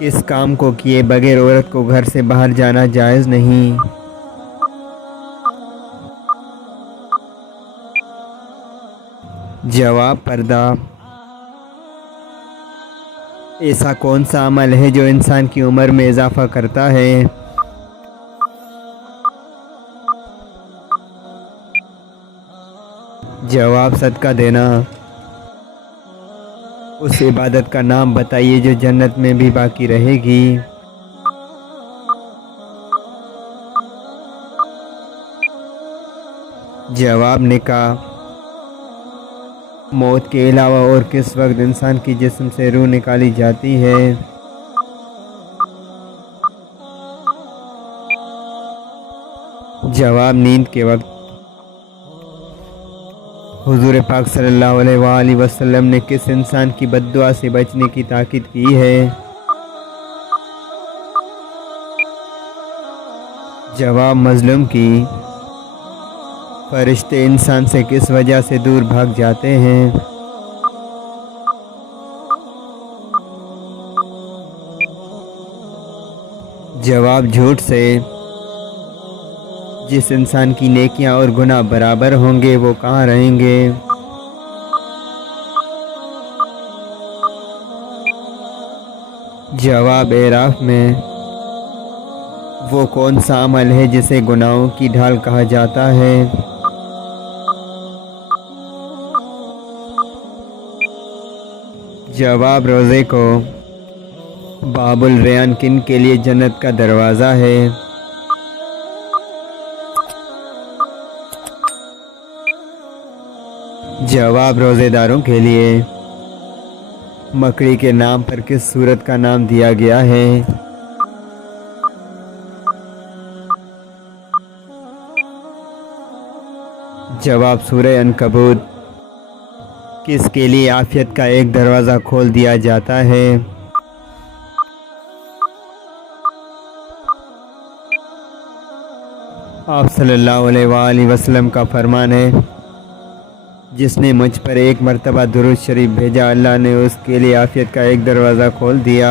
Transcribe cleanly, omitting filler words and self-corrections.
کس کام کو کیے بغیر عورت کو گھر سے باہر جانا جائز نہیں؟ جواب: پردہ۔ ایسا کون سا عمل ہے جو انسان کی عمر میں اضافہ کرتا ہے؟ جواب: صدقہ دینا۔ اس عبادت کا نام بتائیے جو جنت میں بھی باقی رہے گی۔ جواب: نکاح۔ موت کے علاوہ اور کس وقت انسان کی جسم سے روح نکالی جاتی ہے؟ جواب: نیند کے وقت۔ حضور پاک صلی اللہ علیہ وآلہ وسلم نے کس انسان کی بد دعا سے بچنے کی تاکید کی ہے؟ جواب: مظلوم کی۔ فرشتے انسان سے کس وجہ سے دور بھاگ جاتے ہیں؟ جواب: جھوٹ سے۔ جس انسان کی نیکیاں اور گناہ برابر ہوں گے وہ کہاں رہیں گے؟ جواب: اعراف میں۔ وہ کون سا عمل ہے جسے گناہوں کی ڈھال کہا جاتا ہے؟ جواب: روزے کو۔ باب الریان کن کے لیے جنت کا دروازہ ہے؟ جواب: روزے داروں کے لیے۔ مکڑی کے نام پر کس سورت کا نام دیا گیا ہے؟ جواب: سورہ عنکبوت۔ کس کے لیے عافیت کا ایک دروازہ کھول دیا جاتا ہے؟ آپ صلی اللہ علیہ وآلہ وسلم کا فرمان ہے: جس نے مجھ پر ایک مرتبہ درود شریف بھیجا اللہ نے اس کے لیے عافیت کا ایک دروازہ کھول دیا۔